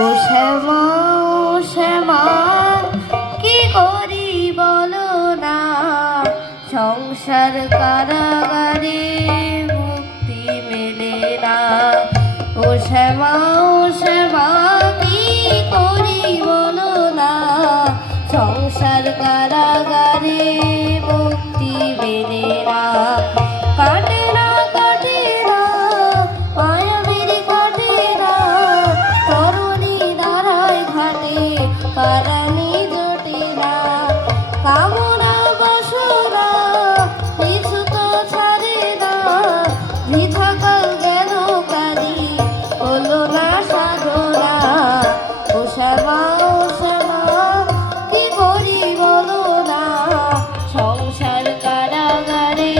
ও শ্যামা, ও শ্যামা, কি করি বলো না, সংসার কারাগারে মুক্তি মেলে না। ও শ্যামা, ও শ্যামা, কি করি বলো না, সংসার কারাগারে মুক্তি মেলে না। কাটে না, কাটে না, মায়াবীর কাটে না, তরুণী দাঁড়ায় ঘাটে, পারানি জোটে না। কামনা বাসনা কিছু তো ছাড়ে না, বৃথা কাল গেল কালি হলো না সাধনা। ও শ্যামা, ও শ্যামা, কি করি বলো না, সংসার কারাগারে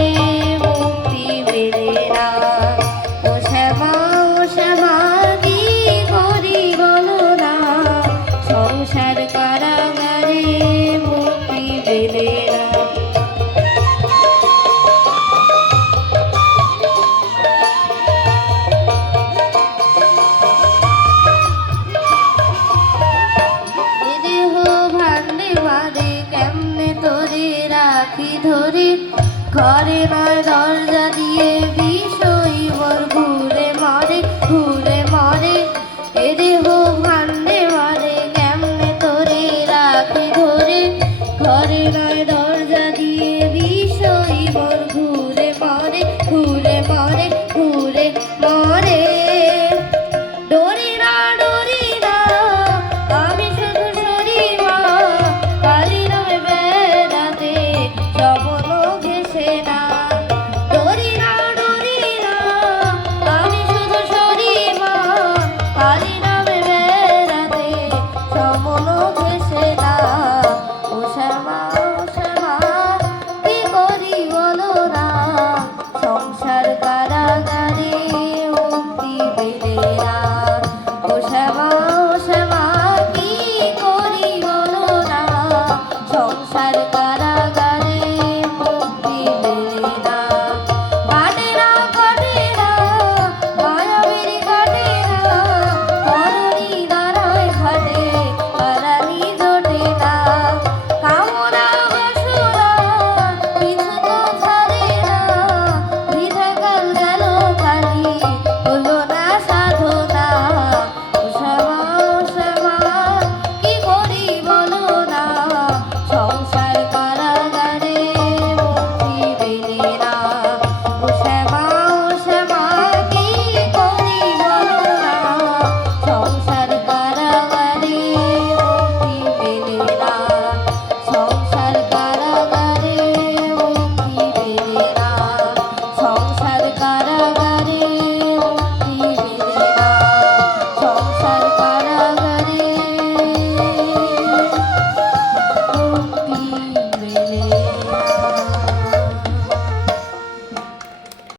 মুক্তি মেলে না। ও শ্যামা, ও শ্যামা, কি করি বলো না, সংসার কারাগারে মুক্তি মেলে না। দেহ ভান্ডে ভারে কেমনে তোরে রাখি ধরে, ঘরে নয় দরজা